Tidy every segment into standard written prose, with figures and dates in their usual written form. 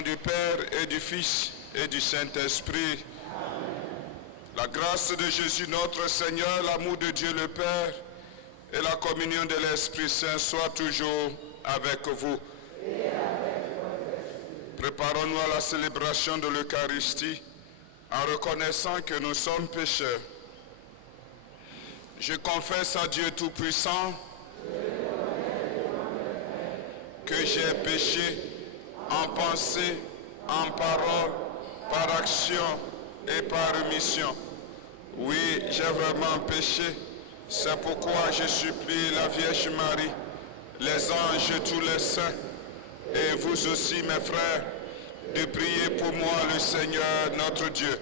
nom du Père et du Fils et du Saint-Esprit. La grâce de Jésus notre Seigneur, l'amour de Dieu le Père et la communion de l'Esprit Saint soient toujours avec vous. Préparons-nous à la célébration de l'Eucharistie en reconnaissant que nous sommes pécheurs. Je confesse à Dieu Tout-Puissant que j'ai péché en pensée, en parole, par action et par omission. Oui, j'ai vraiment péché. C'est pourquoi je supplie la Vierge Marie, les anges et tous les saints, et vous aussi, mes frères, de prier pour moi, le Seigneur, notre Dieu.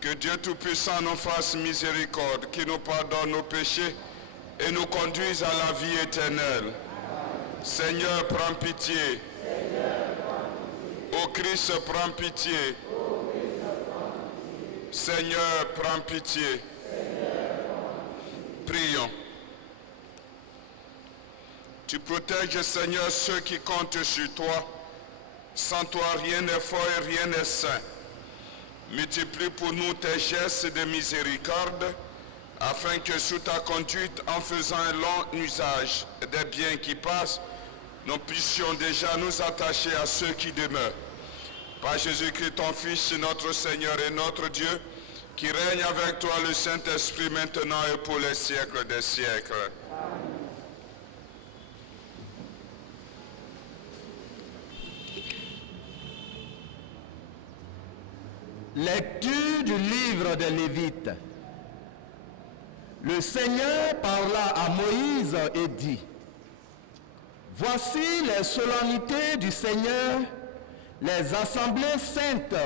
Que Dieu Tout-Puissant nous fasse miséricorde, qu'il nous pardonne nos péchés et nous conduise à la vie éternelle. Seigneur, prends pitié. Ô Christ, prends pitié. Seigneur, prends pitié. Prions. Tu protèges, Seigneur, ceux qui comptent sur toi. Sans toi, rien n'est fort et rien n'est saint. Multiplie pour nous tes gestes de miséricorde, afin que sous ta conduite, en faisant un long usage des biens qui passent, nous puissions déjà nous attacher à ceux qui demeurent. Par Jésus-Christ, ton Fils, notre Seigneur et notre Dieu, qui règne avec toi le Saint-Esprit maintenant et pour les siècles des siècles. Lecture du livre des Lévites. Le Seigneur parla à Moïse et dit: Voici les solennités du Seigneur, les assemblées saintes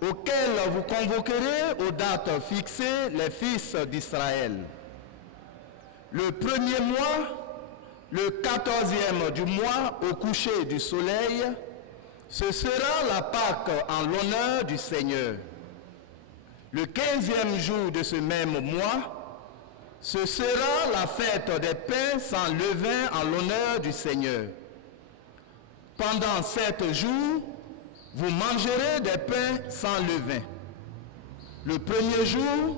auxquelles vous convoquerez aux dates fixées les fils d'Israël. Le premier mois, le 14e du mois au coucher du soleil, ce sera la Pâque en l'honneur du Seigneur. Le 15e jour de ce même mois, ce sera la fête des pains sans levain en l'honneur du Seigneur. Pendant 7 jours, vous mangerez des pains sans levain. Le premier jour,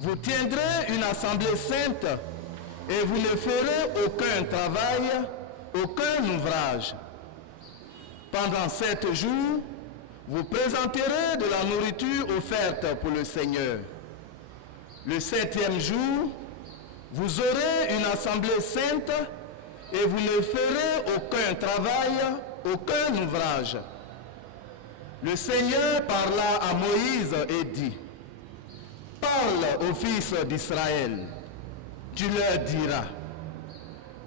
vous tiendrez une assemblée sainte et vous ne ferez aucun travail, aucun ouvrage. Pendant 7 jours, vous présenterez de la nourriture offerte pour le Seigneur. Le 7e jour, vous aurez une assemblée sainte et vous ne ferez aucun travail, aucun ouvrage. Le Seigneur parla à Moïse et dit: Parle aux fils d'Israël, tu leur diras: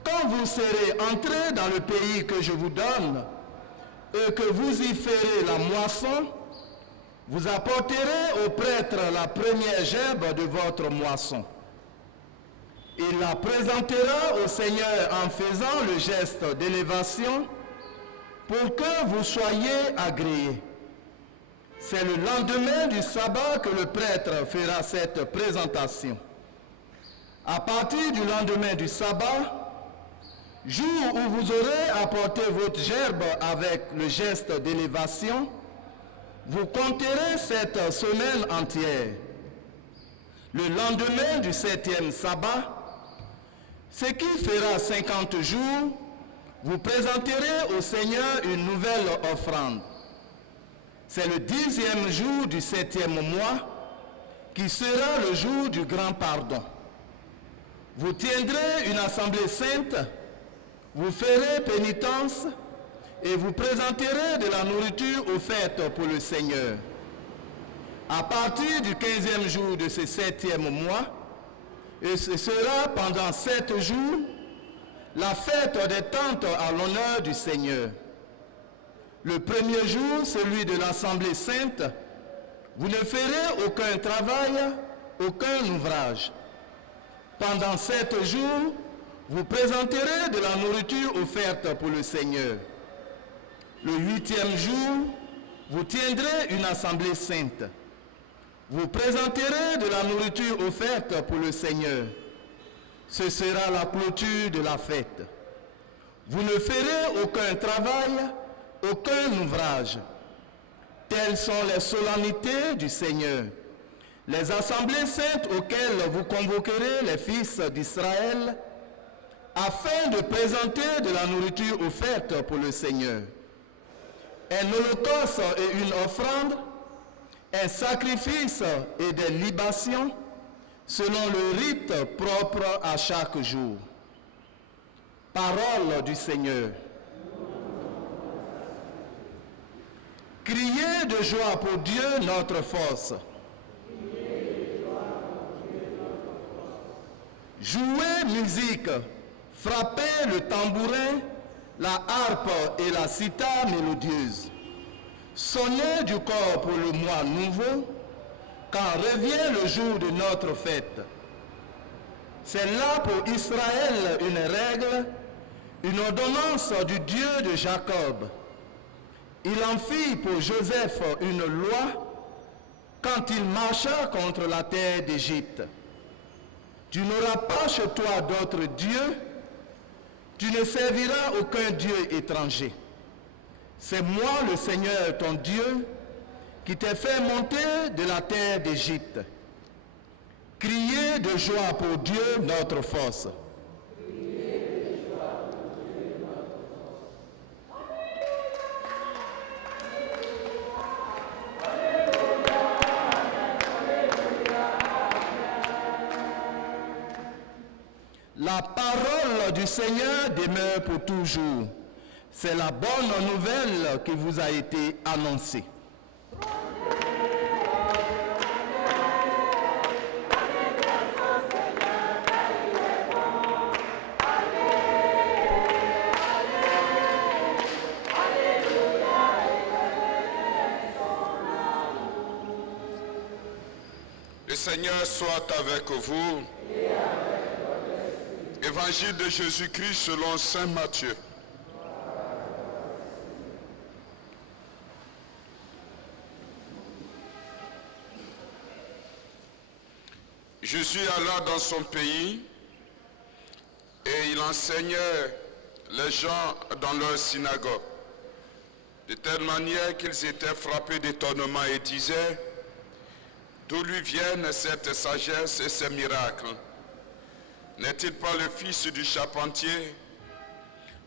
Quand vous serez entrés dans le pays que je vous donne, et que vous y ferez la moisson, vous apporterez au prêtre la première gerbe de votre moisson. Il la présentera au Seigneur en faisant le geste d'élévation pour que vous soyez agréés. C'est le lendemain du sabbat que le prêtre fera cette présentation. À partir du lendemain du sabbat, jour où vous aurez apporté votre gerbe avec le geste d'élévation, vous compterez cette semaine entière. Le lendemain du 7e sabbat, ce qui fera 50 jours, vous présenterez au Seigneur une nouvelle offrande. C'est le 10e jour du 7e mois, qui sera le jour du grand pardon. Vous tiendrez une assemblée sainte, vous ferez pénitence et vous présenterez de la nourriture offerte pour le Seigneur. À partir du 15e jour de ce 7e mois, et ce sera pendant 7 jours, la fête des tentes à l'honneur du Seigneur. Le premier jour, celui de l'Assemblée sainte, vous ne ferez aucun travail, aucun ouvrage. Pendant 7 jours, vous présenterez de la nourriture offerte pour le Seigneur. Le 8e jour, vous tiendrez une assemblée sainte. Vous présenterez de la nourriture offerte pour le Seigneur. Ce sera la clôture de la fête. Vous ne ferez aucun travail, aucun ouvrage. Telles sont les solennités du Seigneur, les assemblées saintes auxquelles vous convoquerez les fils d'Israël, afin de présenter de la nourriture offerte pour le Seigneur. Un holocauste et une offrande, un sacrifice et des libations, selon le rite propre à chaque jour. Parole du Seigneur. Criez de joie pour Dieu notre force. Jouez musique, frappez le tambourin, la harpe et la cithare mélodieuse. Sonnez du corps pour le mois nouveau, quand revient le jour de notre fête. C'est là pour Israël une règle, une ordonnance du Dieu de Jacob. Il en fit pour Joseph une loi quand il marcha contre la terre d'Égypte. Tu n'auras pas chez toi d'autre Dieu, tu ne serviras aucun Dieu étranger. C'est moi le Seigneur ton Dieu qui t'ai fait monter de la terre d'Égypte. Criez de joie pour Dieu notre force. La parole du Seigneur demeure pour toujours. C'est la bonne nouvelle qui vous a été annoncée. Le Seigneur soit avec vous. Évangile de Jésus-Christ selon saint Matthieu. Jésus alla dans son pays et il enseignait les gens dans leur synagogue, de telle manière qu'ils étaient frappés d'étonnement et disaient: d'où lui viennent cette sagesse et ces miracles? N'est-il pas le fils du charpentier?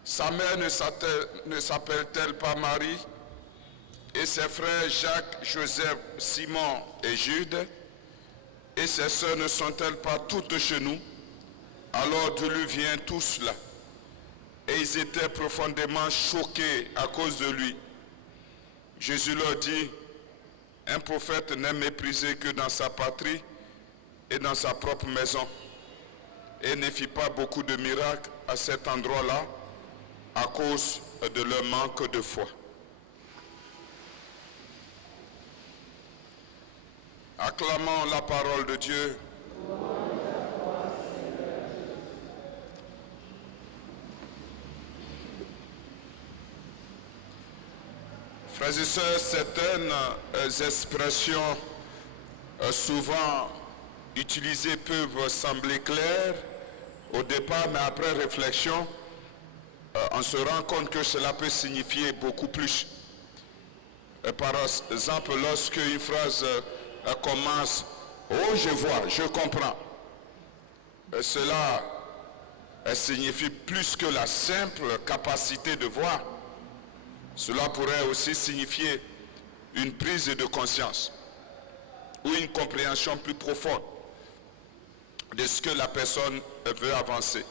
Sa mère ne s'appelle-t-elle pas Marie? Et ses frères Jacques, Joseph, Simon et Jude? Et ses sœurs ne sont-elles pas toutes chez nous? Alors d'où lui vient tout cela? Et ils étaient profondément choqués à cause de lui. Jésus leur dit: un prophète n'est méprisé que dans sa patrie et dans sa propre maison. Et ne fit pas beaucoup de miracles à cet endroit-là à cause de leur manque de foi. Acclamons la parole de Dieu. Frères et sœurs, certaines expressions souvent utilisées peuvent sembler claires au départ, mais après réflexion, on se rend compte que cela peut signifier beaucoup plus. Par exemple, lorsque une phrase commence « Oh, je vois, je comprends », cela signifie plus que la simple capacité de voir. Cela pourrait aussi signifier une prise de conscience ou une compréhension plus profonde de ce que la personne veut avancer.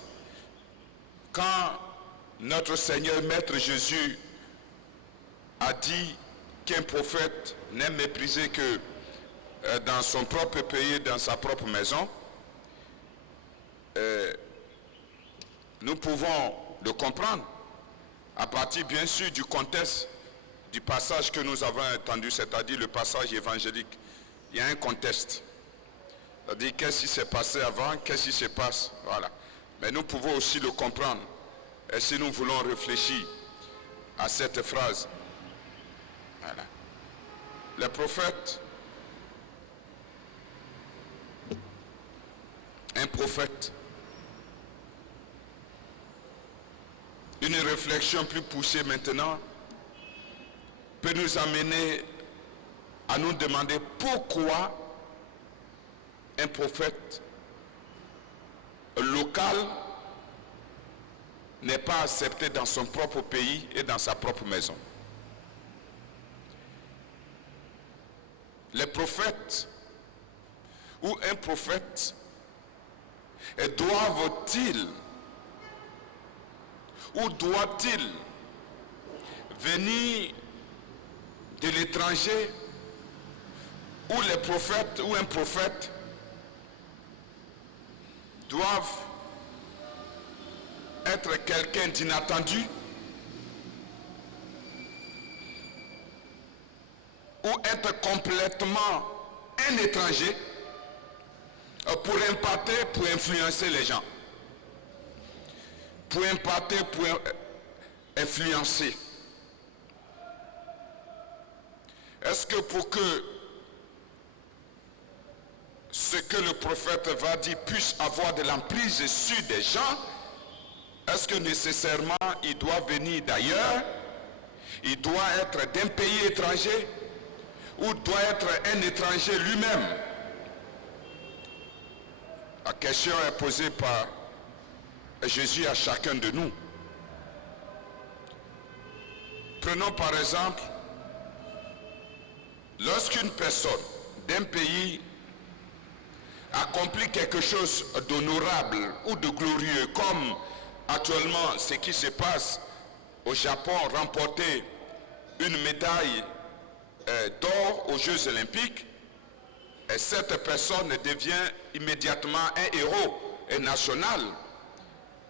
Quand notre Seigneur Maître Jésus a dit qu'un prophète n'est méprisé que dans son propre pays, dans sa propre maison, nous pouvons le comprendre à partir bien sûr du contexte du passage que nous avons entendu, c'est-à-dire le passage évangélique. Il y a un contexte. C'est-à-dire qu'est-ce qui s'est passé avant, qu'est-ce qui se passe, voilà. Mais nous pouvons aussi le comprendre. Et si nous voulons réfléchir à cette phrase, voilà. Le prophète, un prophète, une réflexion plus poussée maintenant, peut nous amener à nous demander pourquoi un prophète local n'est pas accepté dans son propre pays et dans sa propre maison. Les prophètes ou un prophète doit-il venir de l'étranger, ou les prophètes ou un prophète doivent être quelqu'un d'inattendu, ou être complètement un étranger pour impacter, pour influencer les gens. Pour impacter, pour influencer. Est-ce que pour que ce que le prophète va dire puisse avoir de l'emprise sur des gens, est-ce que nécessairement il doit venir d'ailleurs? Il doit être d'un pays étranger? Ou doit être un étranger lui-même? La question est posée par Jésus à chacun de nous. Prenons par exemple, lorsqu'une personne d'un pays accomplit quelque chose d'honorable ou de glorieux, comme actuellement ce qui se passe au Japon, remporter une médaille d'or aux Jeux Olympiques, et cette personne devient immédiatement un héros national,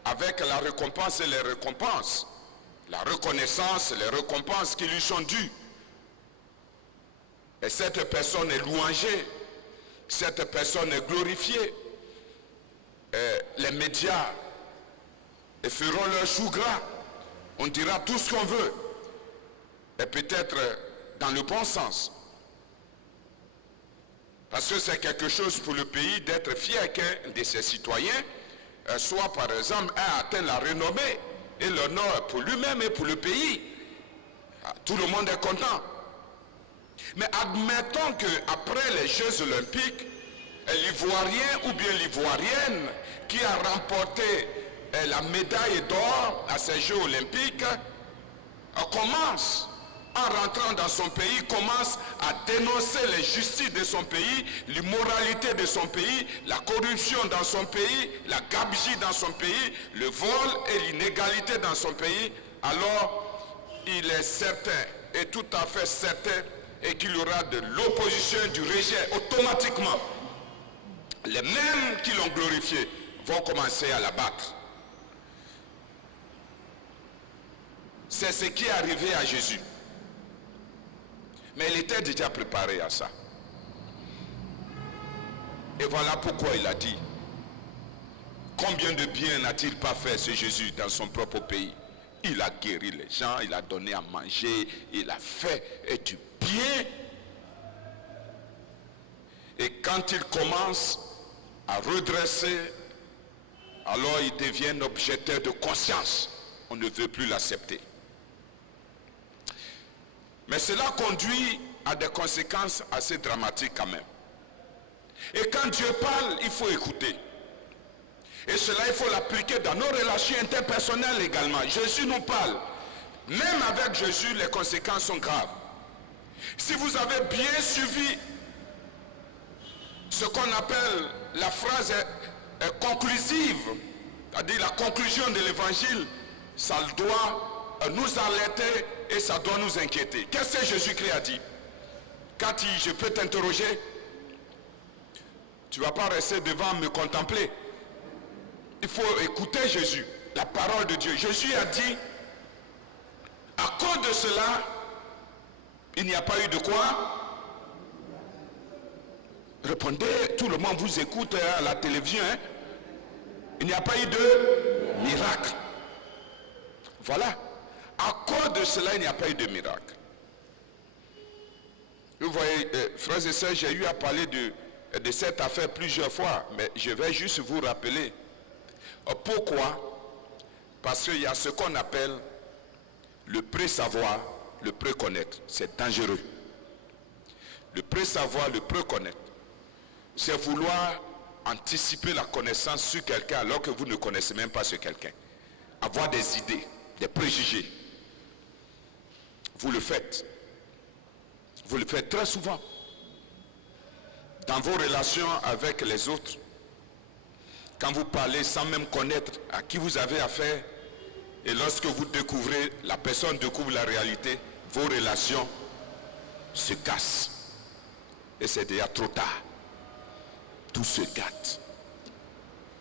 avec la récompense et les récompenses, la reconnaissance, les récompenses qui lui sont dues. Et cette personne est louangée, cette personne est glorifiée. Et les médias feront leur chou gras. On dira tout ce qu'on veut. Et peut-être dans le bon sens. Parce que c'est quelque chose pour le pays d'être fier qu'un de ses citoyens soit par exemple a atteint la renommée et l'honneur pour lui-même et pour le pays. Tout le monde est content. Mais admettons qu'après les Jeux Olympiques, l'Ivoirien ou bien l'Ivoirienne qui a remporté la médaille d'or à ces Jeux Olympiques commence, en rentrant dans son pays, commence à dénoncer l'injustice de son pays, l'immoralité de son pays, la corruption dans son pays, la gabegie dans son pays, le vol et l'inégalité dans son pays, alors il est certain, et tout à fait certain, et qu'il y aura de l'opposition, du rejet automatiquement. Les mêmes qui l'ont glorifié vont commencer à l'abattre. C'est ce qui est arrivé à Jésus. Mais il était déjà préparé à ça. Et voilà pourquoi il a dit, combien de bien n'a-t-il pas fait ce Jésus dans son propre pays? Il a guéri les gens, il a donné à manger, il a fait du bien. Et quand il commence à redresser, alors il devient un objecteur de conscience. On ne veut plus l'accepter. Mais cela conduit à des conséquences assez dramatiques quand même. Et quand Dieu parle, il faut écouter. Et cela, il faut l'appliquer dans nos relations interpersonnelles également. Jésus nous parle. Même avec Jésus, les conséquences sont graves. Si vous avez bien suivi ce qu'on appelle la phrase conclusive, c'est-à-dire la conclusion de l'évangile, ça doit nous alerter et ça doit nous inquiéter. Qu'est-ce que Jésus-Christ a dit? Cathy, je peux t'interroger? Tu ne vas pas rester devant me contempler. Il faut écouter Jésus, la parole de Dieu. Jésus a dit, à cause de cela, il n'y a pas eu de quoi? Répondez, tout le monde vous écoute à la télévision. Hein? Il n'y a pas eu de miracle. Voilà. À cause de cela, il n'y a pas eu de miracle. Vous voyez, frères et sœurs, j'ai eu à parler de cette affaire plusieurs fois, mais je vais juste vous rappeler. Pourquoi? Parce qu'il y a ce qu'on appelle le pré-savoir le pré-connaître, c'est dangereux. Le pré-savoir, le pré-connaître, c'est vouloir anticiper la connaissance sur quelqu'un alors que vous ne connaissez même pas ce quelqu'un. Avoir des idées, des préjugés. Vous le faites. Vous le faites très souvent. Dans vos relations avec les autres, quand vous parlez sans même connaître à qui vous avez affaire, et lorsque vous découvrez, la personne découvre la réalité, vos relations se cassent. Et c'est déjà trop tard. Tout se gâte.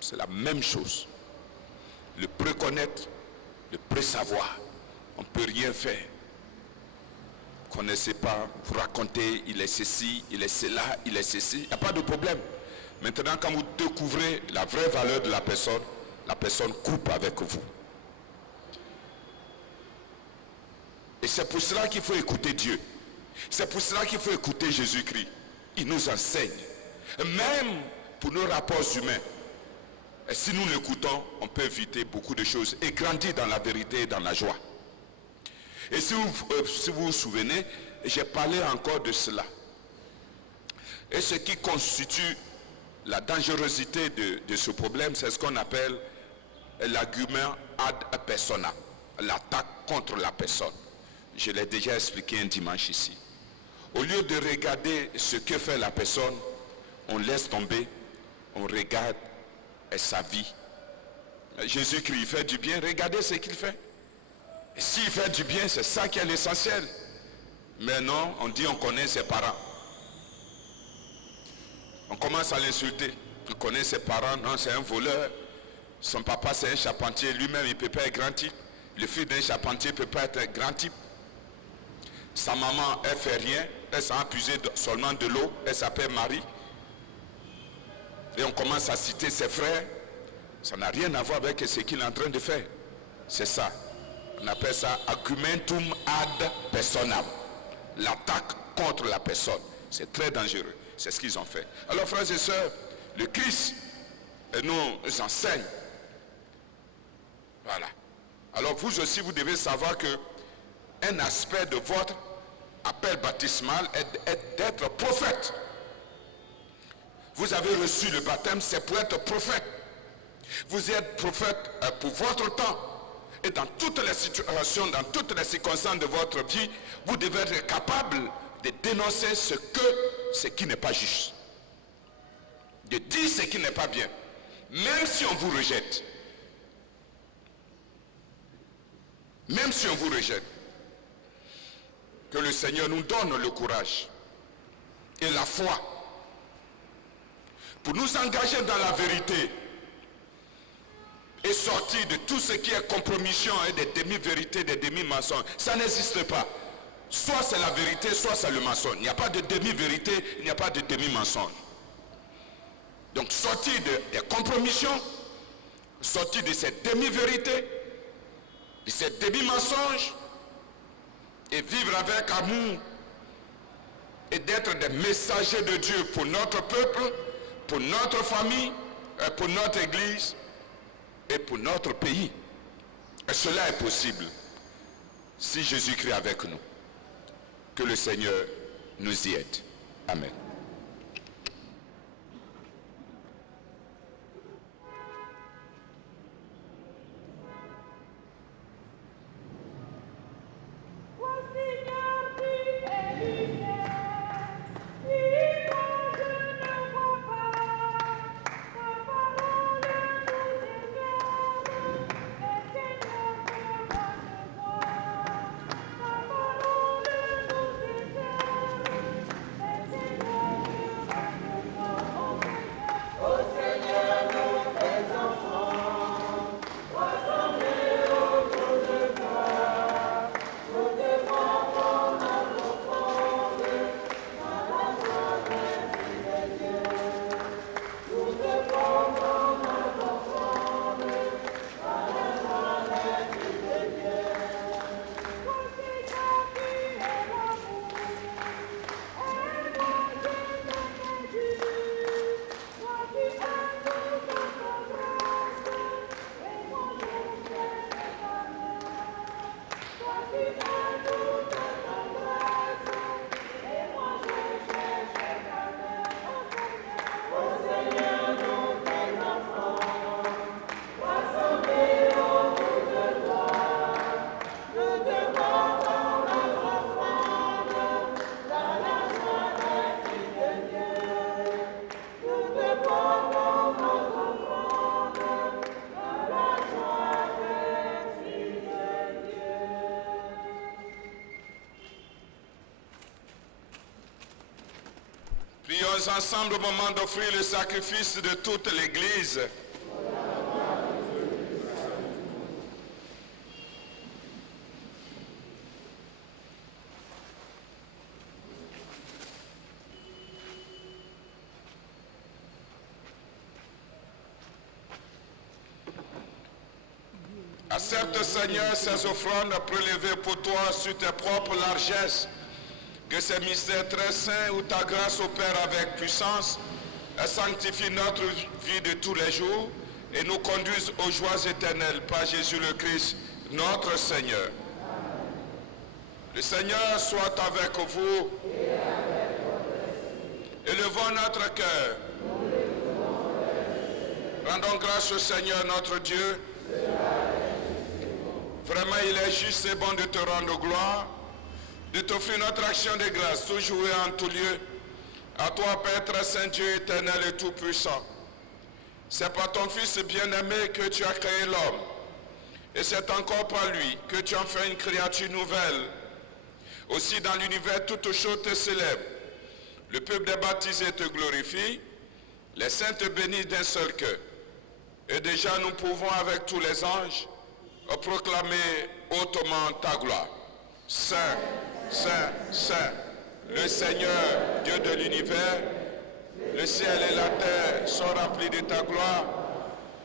C'est la même chose. Le pré-connaître, le pré-savoir, on ne peut rien faire. Vous ne connaissez pas, vous racontez, il est ceci, il est cela, il est ceci, il n'y a pas de problème. Maintenant, quand vous découvrez la vraie valeur de la personne coupe avec vous. Et c'est pour cela qu'il faut écouter Dieu. C'est pour cela qu'il faut écouter Jésus-Christ. Il nous enseigne. Même pour nos rapports humains. Et si nous l'écoutons, on peut éviter beaucoup de choses et grandir dans la vérité et dans la joie. Et si vous vous souvenez, j'ai parlé encore de cela. Et ce qui constitue la dangerosité de ce problème, c'est ce qu'on appelle l'argument ad personam, l'attaque contre la personne. Je l'ai déjà expliqué un dimanche ici. Au lieu de regarder ce que fait la personne, on laisse tomber, on regarde sa vie. Jésus-Christ fait du bien, regardez ce qu'il fait. Et s'il fait du bien, c'est ça qui est l'essentiel. Mais non, on dit on connaît ses parents. On commence à l'insulter. On connaît ses parents, non, c'est un voleur. Son papa, c'est un charpentier. Lui-même, il ne peut pas être grand type. Le fils d'un charpentier ne peut pas être grand type. Sa maman, elle ne fait rien. Elle s'en a puisé seulement de l'eau. Elle s'appelle Marie. Et on commence à citer ses frères. Ça n'a rien à voir avec ce qu'il est en train de faire. C'est ça. On appelle ça argumentum ad personam. L'attaque contre la personne. C'est très dangereux. C'est ce qu'ils ont fait. Alors, frères et sœurs, le Christ nous enseigne. Voilà. Alors, vous aussi, vous devez savoir que un aspect de votre appel baptismal est d'être prophète. Vous avez reçu le baptême, c'est pour être prophète. Vous êtes prophète pour votre temps. Et dans toutes les situations, dans toutes les circonstances de votre vie, vous devez être capable de dénoncer ce qui n'est pas juste. De dire ce qui n'est pas bien. Même si on vous rejette. Même si on vous rejette. Que le Seigneur nous donne le courage et la foi pour nous engager dans la vérité et sortir de tout ce qui est compromission et des demi-vérités, des demi-mensonges. Ça n'existe pas. Soit c'est la vérité, soit c'est le mensonge. Il n'y a pas de demi-vérité, il n'y a pas de demi-mensonge. Donc sortir des compromissions, sortir de ces demi-vérités, de ces demi-mensonges, et vivre avec amour, et d'être des messagers de Dieu pour notre peuple, pour notre famille, pour notre église, et pour notre pays. Et cela est possible si Jésus-Christ est avec nous. Que le Seigneur nous y aide. Amen. Prenons ensemble le moment d'offrir le sacrifice de toute l'Église. Accepte, Seigneur, ces offrandes prélevées pour toi sur tes propres largesses. Que ces mystères très saints où ta grâce opère avec puissance et sanctifie notre vie de tous les jours et nous conduise aux joies éternelles par Jésus le Christ, notre Seigneur. Le Seigneur soit avec vous. Élevons notre cœur. Rendons grâce au Seigneur notre Dieu. Vraiment, il est juste et bon de te rendre gloire, de t'offrir notre action de grâce, toujours et en tout lieu. À toi, Père très saint, Dieu éternel et tout-puissant. C'est par ton Fils bien-aimé que tu as créé l'homme. Et c'est encore par lui que tu en fais une créature nouvelle. Aussi dans l'univers, toutes choses te célèbrent. Le peuple des baptisés te glorifie. Les saints te bénissent d'un seul cœur. Et déjà nous pouvons avec tous les anges proclamer hautement ta gloire. Saint, Saint, Saint, le Seigneur, Dieu de l'univers, le ciel et la terre sont remplis de ta gloire.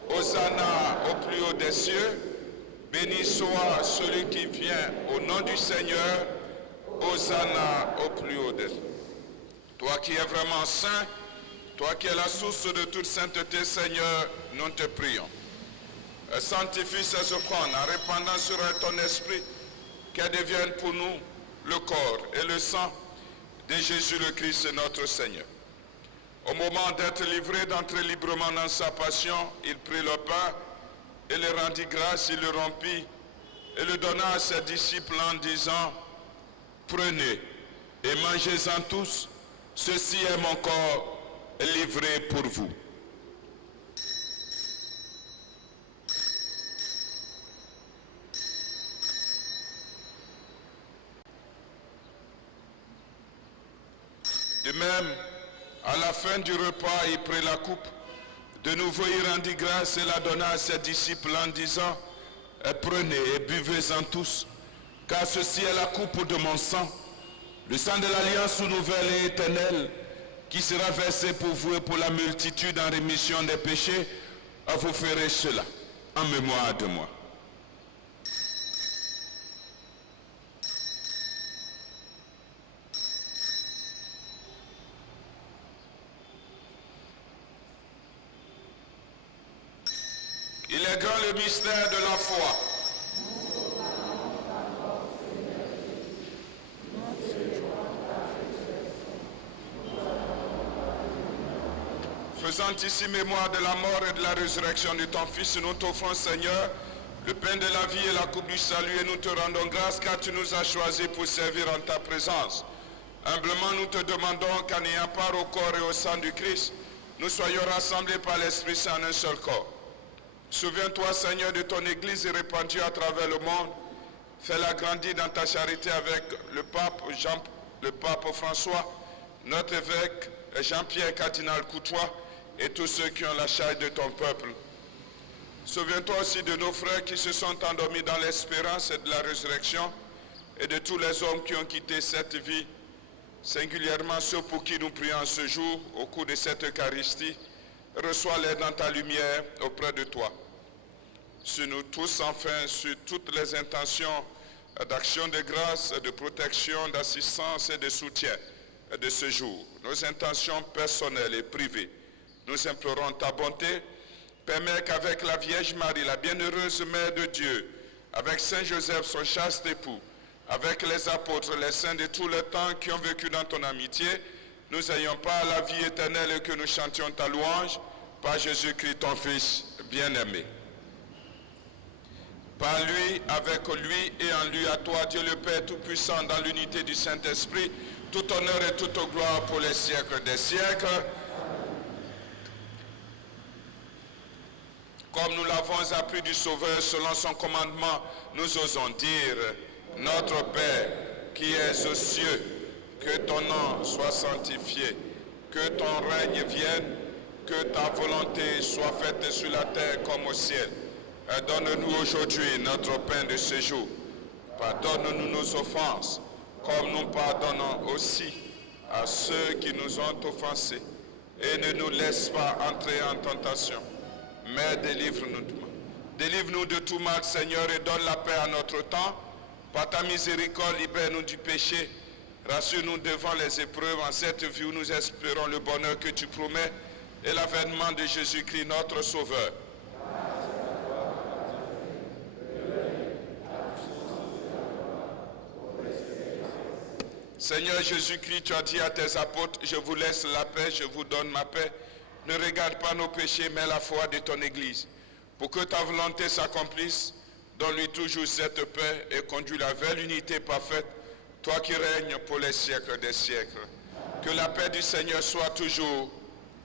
Hosanna au plus haut des cieux. Béni soit celui qui vient au nom du Seigneur. Hosanna au plus haut des cieux. Toi qui es vraiment saint, toi qui es la source de toute sainteté, Seigneur, nous te prions. Sanctifie ces offrandes en répandant sur elles ton esprit, qu'elles deviennent pour nous le corps et le sang de Jésus le Christ, notre Seigneur. Au moment d'être livré, d'entrer librement dans sa passion, il prit le pain et le rendit grâce, il le rompit et le donna à ses disciples en disant, prenez et mangez-en tous, ceci est mon corps livré pour vous. De même, à la fin du repas, il prit la coupe. De nouveau, il rendit grâce et la donna à ses disciples en disant, prenez et buvez-en tous, car ceci est la coupe de mon sang, le sang de l'alliance nouvelle et éternelle, qui sera versé pour vous et pour la multitude en rémission des péchés. Vous ferez cela en mémoire de moi. Il est grand le mystère de la foi. Faisant ici mémoire de la mort et de la résurrection de ton Fils, nous t'offrons, Seigneur, le pain de la vie et la coupe du salut, et nous te rendons grâce car tu nous as choisis pour servir en ta présence. Humblement, nous te demandons qu'en ayant part au corps et au sang du Christ, nous soyons rassemblés par l'Esprit Saint en un seul corps. Souviens-toi, Seigneur, de ton Église répandue à travers le monde. Fais-la grandir dans ta charité avec le pape François, notre évêque Jean-Pierre Cardinal Coutois et tous ceux qui ont la charge de ton peuple. Souviens-toi aussi de nos frères qui se sont endormis dans l'espérance et de la résurrection et de tous les hommes qui ont quitté cette vie, singulièrement ceux pour qui nous prions ce jour au cours de cette Eucharistie. Reçois-les dans ta lumière auprès de toi. Sur nous tous, enfin, sur toutes les intentions d'action de grâce, de protection, d'assistance et de soutien de ce jour, nos intentions personnelles et privées, nous implorons ta bonté. Permets qu'avec la Vierge Marie, la bienheureuse Mère de Dieu, avec Saint Joseph, son chaste époux, avec les apôtres, les saints de tous les temps qui ont vécu dans ton amitié, nous ayons pas à la vie éternelle et que nous chantions ta louange par Jésus-Christ, ton Fils bien-aimé. Par lui, avec lui et en lui, à toi, Dieu le Père Tout-Puissant, dans l'unité du Saint-Esprit, tout honneur et toute gloire pour les siècles des siècles. Comme nous l'avons appris du Sauveur selon son commandement, nous osons dire, notre Père qui es aux cieux, que ton nom soit sanctifié, que ton règne vienne, que ta volonté soit faite sur la terre comme au ciel. Donne-nous aujourd'hui notre pain de ce jour. Pardonne-nous nos offenses, comme nous pardonnons aussi à ceux qui nous ont offensés. Et ne nous laisse pas entrer en tentation, mais délivre-nous du mal. Délivre-nous de tout mal, Seigneur, et donne la paix à notre temps. Par ta miséricorde, libère-nous du péché. Rassure-nous devant les épreuves en cette vie où nous espérons le bonheur que tu promets et l'avènement de Jésus-Christ, notre Sauveur. Seigneur Jésus-Christ, tu as dit à tes apôtres, je vous laisse la paix, je vous donne ma paix. Ne regarde pas nos péchés, mais la foi de ton Église. Pour que ta volonté s'accomplisse, donne-lui toujours cette paix et conduis-la vers l'unité parfaite, toi qui règnes pour les siècles des siècles. Que la paix du Seigneur soit toujours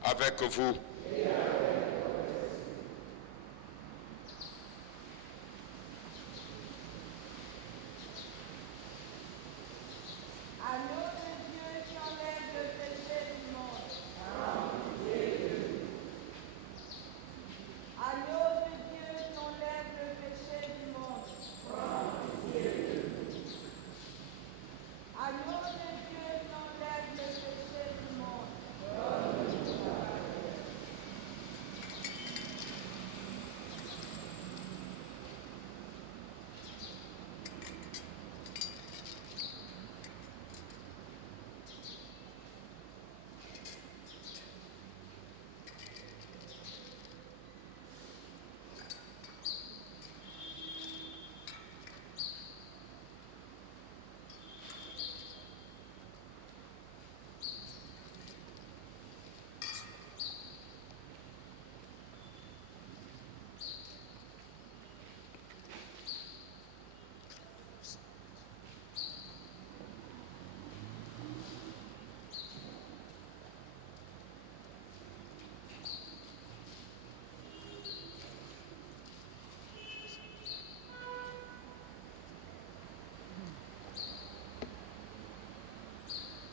avec vous.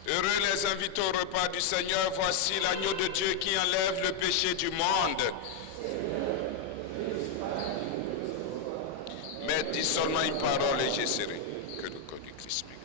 Heureux les invités au repas du Seigneur, voici l'agneau de Dieu qui enlève le péché du monde. Mais dis seulement une parole et je serai. Que le corps du Christ me garde.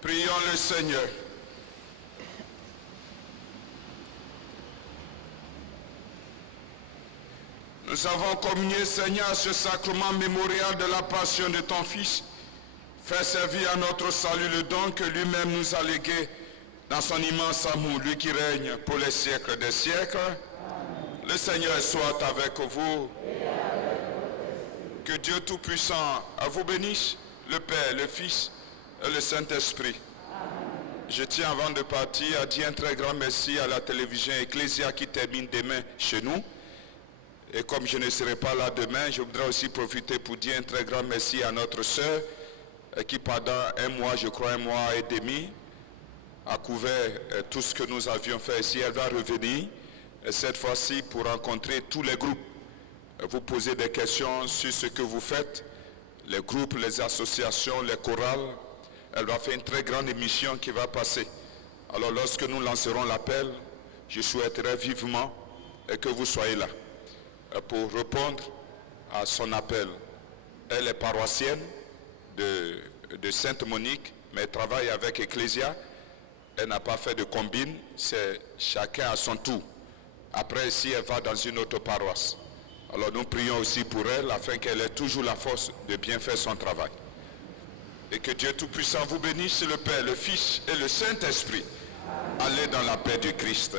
Prions le Seigneur. Nous avons communié, Seigneur, à ce sacrement mémorial de la passion de ton Fils. Fais servir à notre salut le don que lui-même nous a légué dans son immense amour, lui qui règne pour les siècles des siècles. Le Seigneur soit avec vous. Que Dieu Tout-Puissant vous bénisse, le Père, le Fils et le Saint-Esprit. Je tiens avant de partir à dire un très grand merci à la télévision Ecclesia qui termine demain chez nous. Et comme je ne serai pas là demain, je voudrais aussi profiter pour dire un très grand merci à notre sœur qui pendant un mois, je crois un mois et demi, a couvert tout ce que nous avions fait ici. Elle va revenir cette fois-ci pour rencontrer tous les groupes. Vous poser des questions sur ce que vous faites, les groupes, les associations, les chorales. Elle va faire une très grande émission qui va passer. Alors lorsque nous lancerons l'appel, je souhaiterais vivement que vous soyez là pour répondre à son appel. Elle est paroissienne de Sainte-Monique, mais elle travaille avec Ecclesia. Elle n'a pas fait de combine, c'est chacun à son tour. Après, ici, elle va dans une autre paroisse. Alors nous prions aussi pour elle, afin qu'elle ait toujours la force de bien faire son travail. Et que Dieu Tout-Puissant vous bénisse, le Père, le Fils et le Saint-Esprit. Allez dans la paix du Christ.